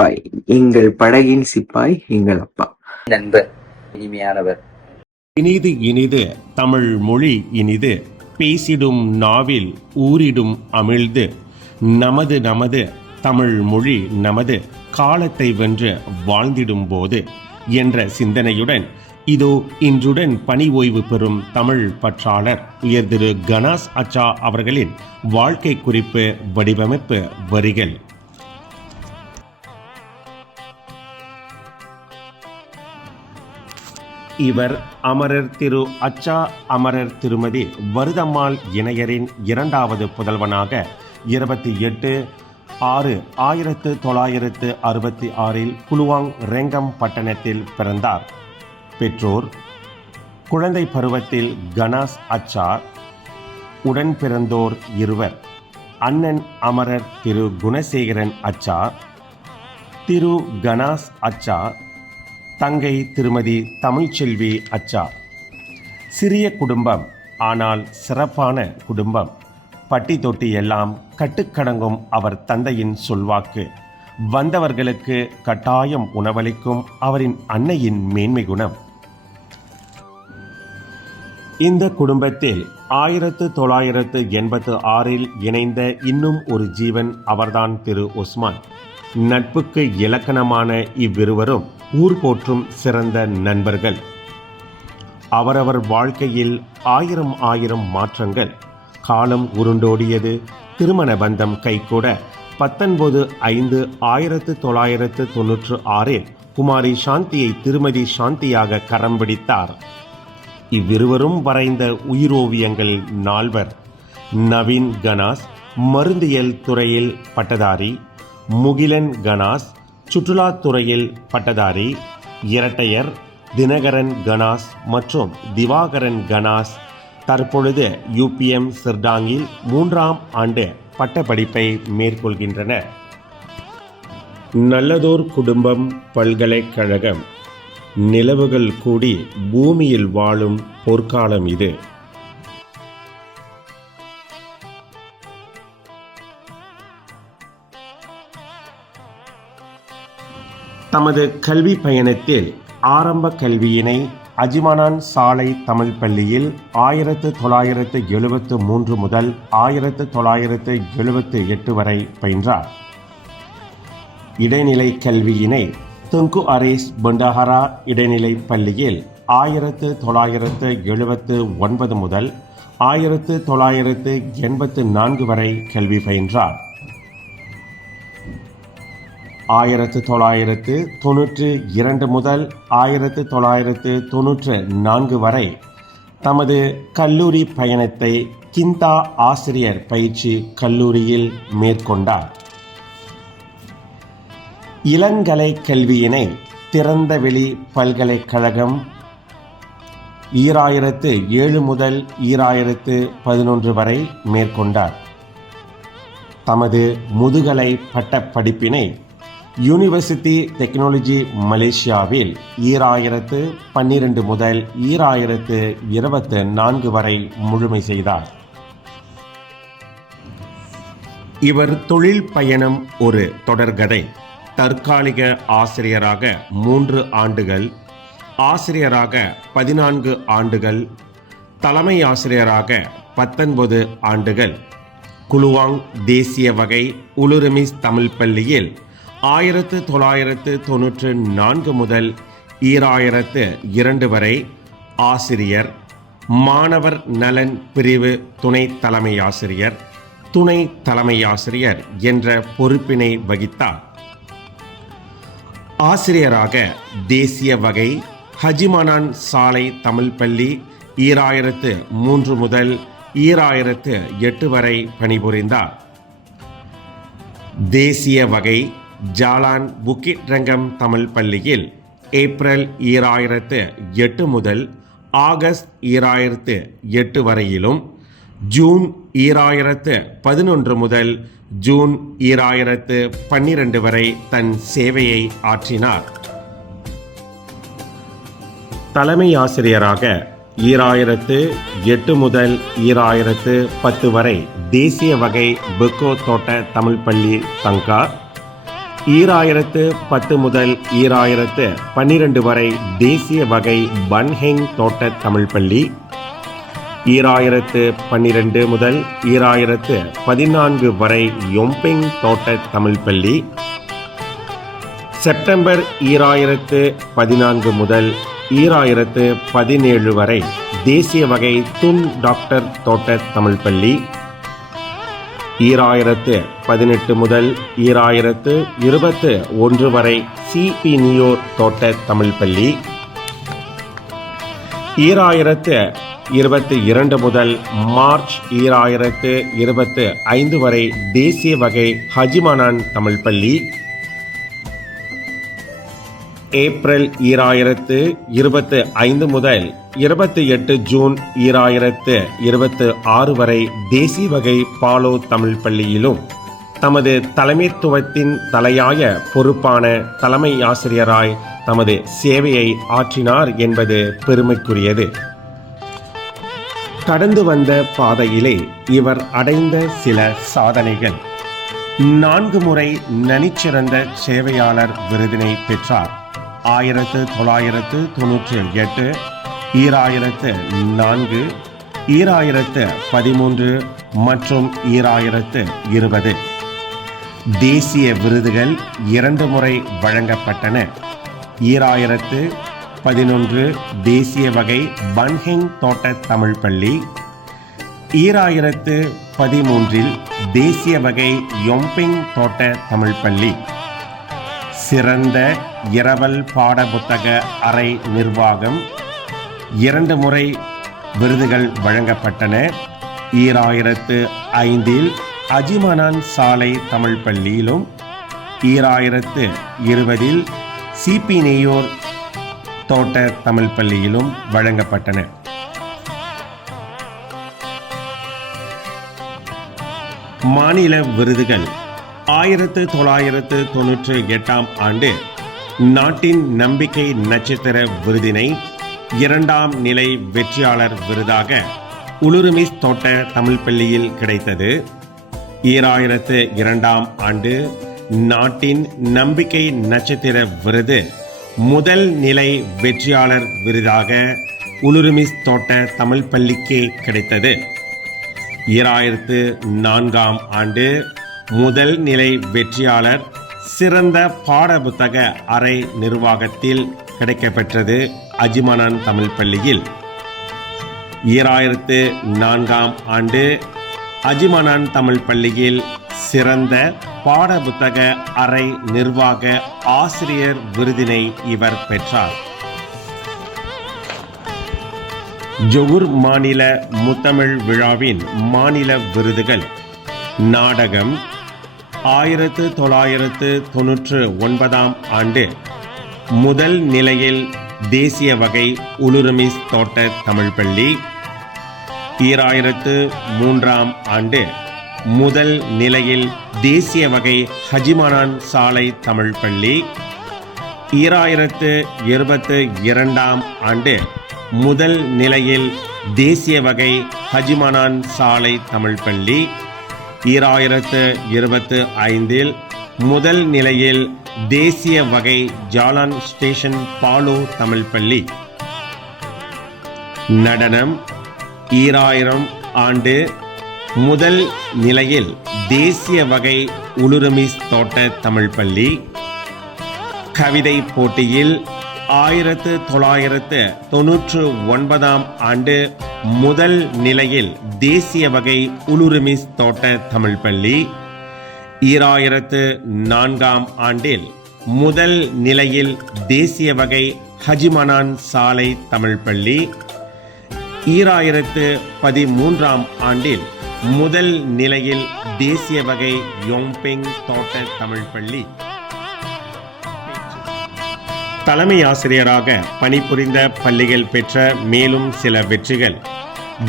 சிப்பாய், எங்கள் படகின் சிப்பாய் எங்கள் அப்பா. நண்பர் இனிமையானவர். இனிது இனிது தமிழ் மொழி இனிது, பேசிடும் நாவில் ஊரிடும் அமிழ்து. நமது நமது தமிழ் மொழி நமது, காலத்தை வென்று வாழ்ந்திடும் போது என்ற சிந்தனையுடன் இதோ இன்றுடன் பணி ஓய்வு பெறும் தமிழ் பற்றாளர் உயர் திரு கணாஸ் அச்சா அவர்களின் வாழ்க்கை குறிப்பு வடிவமைப்பு வரிகள். இவர் அமரர் திரு அச்சா அமரர் திருமதி வருதம்மாள் இணையரின் இரண்டாவது புதல்வனாக 28/6/1966 குலுவாங் ரெங்கம் பட்டணத்தில் பிறந்தார். பெற்றோர் குழந்தை பருவத்தில் கணாஸ் அச்சா, உடன் பிறந்தோர் இருவர். அண்ணன் அமரர் திரு குணசேகரன் அச்சா, திரு கணாஸ் அச்சா, தங்கை திருமதி தமிழ்ச்செல்வி அச்சா. சிறிய குடும்பம், ஆனால் சிறப்பான குடும்பம். பட்டி தொட்டி எல்லாம் கட்டுக்கடங்கும் அவர் தந்தையின் சொல்வாக்கு. வந்தவர்களுக்கு கட்டாயம் உணவளிக்கும் அவரின் அன்னையின் மேன்மை குணம். இந்த குடும்பத்தில் 1986 இணைந்த இன்னும் ஒரு ஜீவன் அவர்தான் திரு உஸ்மான். நட்புக்கு இலக்கணமான இவ்விருவரும் ஊர் போற்றும் சிறந்த நண்பர்கள். அவரவர் வாழ்க்கையில் ஆயிரம் மாற்றங்கள். காலம் உருண்டோடியது. திருமண பந்தம் கைகூட 19/5/1996 குமாரி சாந்தியை திருமதி சாந்தியாக கரம் பிடித்தார். இவ்விருவரும் வரைந்த உயிரோவியங்கள் 4. நவீன் கணாஸ் மருந்தியல் துறையில் பட்டதாரி, முகிலன் கணாஸ் சுற்றுலாத்துறையில் பட்டதாரி. இரட்டையர் தினகரன் கணாஸ் மற்றும் திவாகரன் கணாஸ் தற்பொழுது UPM சிர்டாங்கில் 3ஆம் ஆண்டு பட்டப்படிப்பை மேற்கொள்கின்றனர். நல்லதோர் குடும்பம் பல்கலைக்கழகம். நிலவுகள் கூடி பூமியில் வாழும் பொற்காலம் இது. தமது கல்வி பயணத்தில் ஆரம்ப கல்வியினை அஜிமானான் சாலை தமிழ் பள்ளியில் 1973 முதல் 1978 வரை பயின்றார். இடைநிலை கல்வியினை துங்கு அரேஸ் பண்டாஹரா இடைநிலை பள்ளியில் 1979 முதல் 1984 வரை கல்வி பயின்றார். 1992 முதல் 1994 வரை தமது கல்லூரி பயணத்தை கிந்தா ஆசிரியர் பயிற்சி கல்லூரியில் மேற்கொண்டார். இளங்கலை கல்வியினை திறந்தவெளி பல்கலைக்கழகம் 2007 முதல் 2011 வரை மேற்கொண்டார். தமது முதுகலை பட்டப் படிப்பினை யூனிவர்சிட்டி டெக்னாலஜி மலேசியாவில் 2012 முதல் 2024 வரை முழுமை செய்தார். இவர் தொழில் பயணம் ஒரு தொடர்கதை. தற்காலிக ஆசிரியராக 3 ஆண்டுகள், ஆசிரியராக 14 ஆண்டுகள், தலைமை ஆசிரியராக 19 ஆண்டுகள். குலுவாங் தேசிய வகை உலுருமிஸ் தமிழ் பள்ளியில் 1994 முதல் 2002 வரை ஆசிரியர், மாணவர் நலன் பிரிவு துணை தலைமை ஆசிரியர், துணை தலைமை ஆசிரியர் என்ற பொறுப்பினை வகித்தார். ஆசிரியராக தேசிய வகை ஹஜிமானான் சாலை தமிழ் பள்ளி 2003 முதல் 2008 வரை பணிபுரிந்தார். தேசிய வகை ஜாலான் புக்கிட் ரங்கம் தமிழ் பள்ளியில் ஏப்ரல் 2008 முதல் ஆகஸ்ட் 2008 வரையிலும், ஜூன் 2011 முதல் ஜூன் 2012 வரை தன் சேவையை ஆற்றினார். தலைமை ஆசிரியராக 2008 முதல் 2010 வரை தேசிய வகை பெக்கோ தோட்ட தமிழ் பள்ளி தங்கா, 2010 முதல் 2012 வரை தேசிய வகை பன்ஹெங் தோட்ட தமிழ் பள்ளி, 2012 முதல் 2014 வரை யொம்பெங் தோட்ட தமிழ் பள்ளி, செப்டம்பர் 2014 முதல் 2017 வரை தேசிய வகை துன் டாக்டர் தோட்ட தமிழ் பள்ளி, 2018 முதல் 2021 வரை சிபி நியோர் தோட்ட தமிழ் பள்ளி, 2022 முதல் மார்ச் 2025 வரை தேசிய வகை ஹஜிமானான் தமிழ் பள்ளி, ஏப்ரல் 2025 முதல் 28 ஜூன் 2026 வரை தேசிய வகை பாலோ தமிழ் பள்ளியிலும் தமது தலைமைத்துவத்தின் தலையாய பொறுப்பான தலைமை ஆசிரியராய் தமது சேவையை ஆற்றினார் என்பது பெருமைக்குரியது. கடந்து வந்த பாதையிலே இவர் அடைந்த சில சாதனைகள்: 4 முறை நனிச்சிறந்த சேவையாளர் விருதினை பெற்றார். 1998, 2004, 2013 மற்றும் 2020 தேசிய விருதுகள் 2 முறை வழங்கப்பட்டன. 2011 தேசிய வகை பன்ஹெங் தோட்ட தமிழ் பள்ளி, 2013 தேசிய வகை யொம்பெங் தோட்ட தமிழ் பள்ளி, சிறந்த இரவல் பாட புத்தக அறை நிர்வாகம் 2 முறை விருதுகள் வழங்கப்பட்டன. 2005 அஜிமானான் சாலை தமிழ் பள்ளியிலும், 2020 சிபி நெய்யோர் தோட்ட தமிழ் பள்ளியிலும் வழங்கப்பட்டன. மாநில விருதுகள்: 1998 ஆண்டு நாட்டின் நம்பிக்கை நட்சத்திர விருதினை 2ஆம் நிலை வெற்றியாளர் விருதாக உலுருமிஸ் தோட்ட தமிழ் பள்ளியில் கிடைத்தது. 2002 ஆண்டு நாட்டின் நம்பிக்கை நட்சத்திர விருது முதல் நிலை வெற்றியாளர் விருதாக உலுருமிஸ் தோட்ட தமிழ் பள்ளிக்கே கிடைத்தது. 2004 ஆண்டு முதல் நிலை வெற்றியாளர் சிறந்த பாட புத்தக அறை நிர்வாகத்தில் கிடைக்கப்பெற்றது அஜிமானான் தமிழ் பள்ளியில். 2004 ஆண்டு அஜிமானான் தமிழ் பள்ளியில் சிறந்த பாட புத்தக அறை நிர்வாக ஆசிரியர் விருதினை இவர் பெற்றார். ஜொகூர் மாநில முத்தமிழ் விழாவின் மாநில விருதுகள்: நாடகம் 1999 ஆண்டு முதல் நிலையில் தேசிய வகை உலுருமிஸ் தோட்ட தமிழ் பள்ளி, 2003 ஆண்டு முதல் நிலையில் தேசிய வகை ஹஜிமானான் சாலை தமிழ் பள்ளி, 2022 ஆண்டு முதல் நிலையில் தேசிய வகை ஹஜிமானான் சாலை தமிழ் பள்ளி, 2025 முதல் நிலையில் தேசிய வகை ஜாலான் ஸ்டேஷன் பாலோ தமிழ் பள்ளி. நடனம் 2000 ஆண்டு முதல் நிலையில் தேசிய வகை உலுருமிஸ் தோட்ட தமிழ் பள்ளி. கவிதை போட்டியில் 1999 ஆண்டு முதல் நிலையில் தேசிய வகை உலுருமிஸ் தோட்ட தமிழ் பள்ளி. 2004 ஆண்டில் முதல் நிலையில் தேசிய வகை ஹஜிமானான் சாலை தமிழ் பள்ளி. 2013 ஆண்டில் முதல் நிலையில் தேசிய வகை யொம்பெங் தோட்ட தமிழ் பள்ளி. தலைமை ஆசிரியராக பணிபுரிந்த பள்ளிகள் பெற்ற மேலும் சில வெற்றிகள்: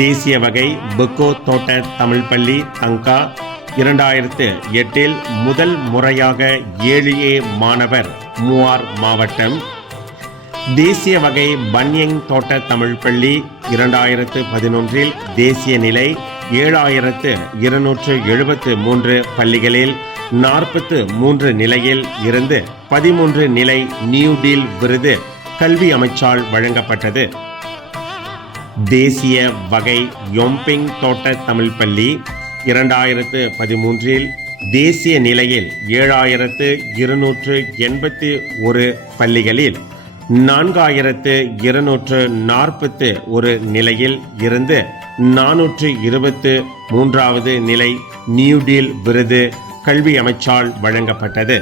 தேசிய வகை பெக்கோ தோட்ட தமிழ் பள்ளி தங்கா 2008 முதல் முறையாக 7A மாணவர் மூவார் மாவட்டம். தேசிய வகை பன்யங் தோட்ட தமிழ் பள்ளி 2011 தேசிய நிலை 7273 பள்ளிகளில் 43 நிலையில் இருந்து 13 நிலை நியூ டீல் விருது கல்வி அமைச்சால் வழங்கப்பட்டது. தேசிய வகை யோம்பிங் தோட்ட தமிழ் பள்ளி 2013 தேசிய நிலையில் 7281 பள்ளிகளில் 4241 நிலையில் இருந்து 423வது நிலை நியூ டீல் விருது கல்வி அமைச்சால் வழங்கப்பட்டது.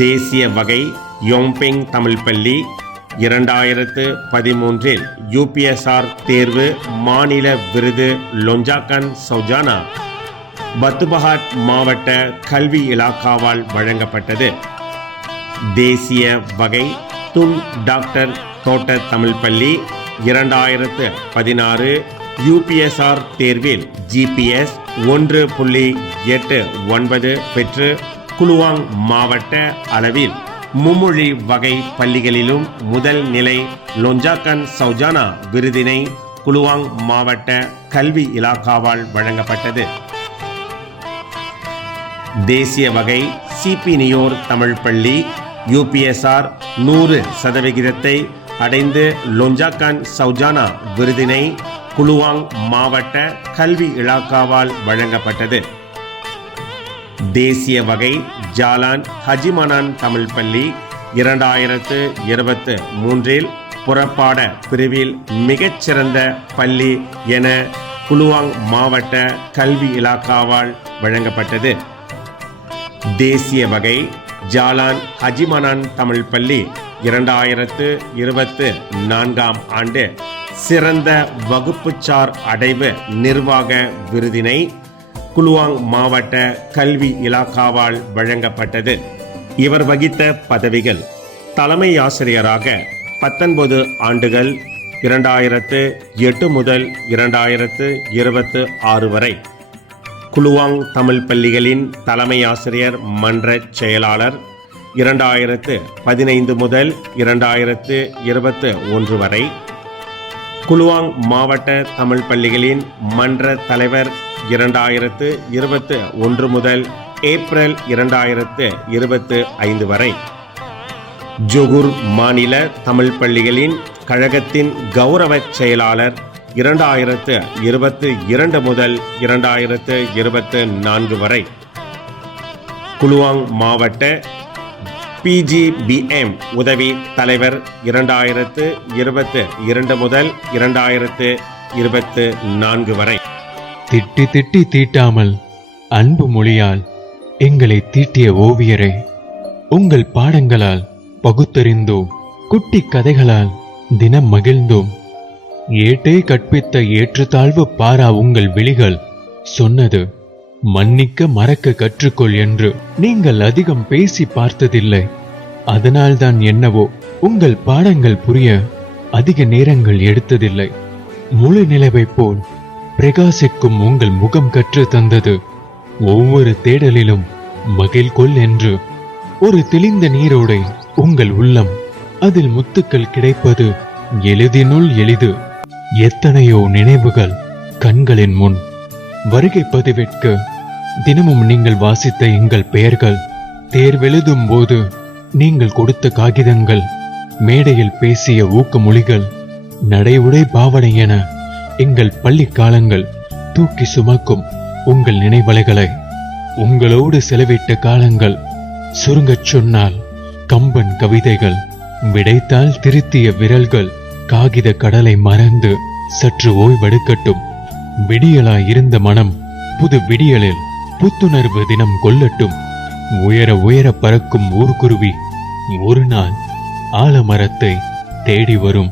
தேசிய வகை யோம்பிங் தமிழ் பள்ளி 2013 UPSR தேர்வு மாநில விருது லொஞ்சாக்கன் சௌஜானா பத்துபஹாட் மாவட்ட கல்வி இலாக்காவால் வழங்கப்பட்டது. தேசிய வகை துன் டாக்டர் தோட்ட தமிழ் பள்ளி 2016 UPSR தேர்வில் GPS 1.89 பெற்று குலுவாங் மாவட்ட அளவில் மும்மொழி வகை பள்ளிகளிலும் முதல் நிலை லொஞ்சாக்கன் சௌஜானா விருதினை குலுவாங் மாவட்ட கல்வி இலாக்காவால் வழங்கப்பட்டது. தேசிய வகை சிபி நியோர் தமிழ் பள்ளி UPSR 100% அடைந்து லொஞ்சாக்கன் சௌஜானா விருதினை குலுவாங் மாவட்ட கல்வி இலாக்காவால் வழங்கப்பட்டது. தேசிய வகை ஜாலான் ஹஜிமனான் தமிழ் பள்ளி 2023 புறப்பாட பிரிவில் மிகச்சிறந்த பள்ளி என குலுவாங் மாவட்ட கல்வி இலாக்காவால் வழங்கப்பட்டது. தேசிய வகை ஜாலான் ஹஜிமனான் தமிழ் பள்ளி 2024 ஆண்டு சிறந்த வகுப்புச்சார் அடைவு நிர்வாக விருதினை குலுவாங் மாவட்ட கல்வி இலாக்காவால் வழங்கப்பட்டது. இவர் வகித்த பதவிகள்: தலைமை ஆசிரியராக 19 ஆண்டுகள் 2008 முதல் 2026 வரை, குலுவாங் தமிழ் பள்ளிகளின் தலைமை ஆசிரியர் மன்ற செயலாளர் 2015 முதல் 2021 வரை, குலுவாங் மாவட்ட தமிழ் பள்ளிகளின் மன்ற தலைவர் 2021 முதல் ஏப்ரல் 2025 வரை, ஜொகூர் மாநில தமிழ் பள்ளிகளின் கழகத்தின் கௌரவ செயலாளர் 2022 முதல் 2024 வரை, குலுவாங் மாவட்ட PGBM உதவி தலைவர் 2022 முதல் 2024 வரை. திட்டி திட்டி தீட்டாமல் அன்பு மொழியால் எங்களை தீட்டிய ஓவியரை, உங்கள் பாடங்களால் பகுத்தறிந்தோம், குட்டி கதைகளால் தினம் மகிழ்ந்தோம். ஏட்டை கற்பித்த ஏற்றுத்தாழ்வு பாரா உங்கள் விழிகள் சொன்னது மன்னிக்க மறக்க கற்றுக்கொள் என்று. நீங்கள் அதிகம் பேசி பார்த்ததில்லை, அதனால்தான் என்னவோ உங்கள் பாடங்கள் புரிய அதிக நேரங்கள் எடுத்ததில்லை. முழு நிலவை போல் பிரகாசிக்கும் உங்கள் முகம் கற்று தந்தது ஒவ்வொரு தேடலிலும் மகிழ்கொள் என்று. ஒரு தெளிந்த நீரோடை உங்கள் உள்ளம், அதில் முத்துக்கள் கிடைப்பது எளிதினுள் எளிது. எத்தனையோ நினைவுகள் கண்களின் முன். வருகை பதிவேற்க தினமும் நீங்கள் வாசித்த எங்கள் பெயர்கள், தேர்வெழுதும் போது நீங்கள் கொடுத்த காகிதங்கள், மேடையில் பேசிய ஊக்கமொழிகள், நடை உடை பாவனை என எங்கள் பள்ளி காலங்கள் தூக்கி சுமக்கும் உங்கள் நினைவலைகளை. உங்களோடு செலவிட்ட காலங்கள் சுருங்கச் சொன்னால் கம்பன் கவிதைகள், விடைத்தால் திருத்திய விரல்கள் காகித கடலை மறந்து சற்று ஓய்வெடுக்கட்டும். விடியலாய் இருந்த மனம் புது விடியலில் புத்துணர்வு தினம் கொள்ளட்டும். உயர உயர பறக்கும் ஊர்க்குருவி ஒரு நாள் ஆலமரத்தை தேடி வரும்.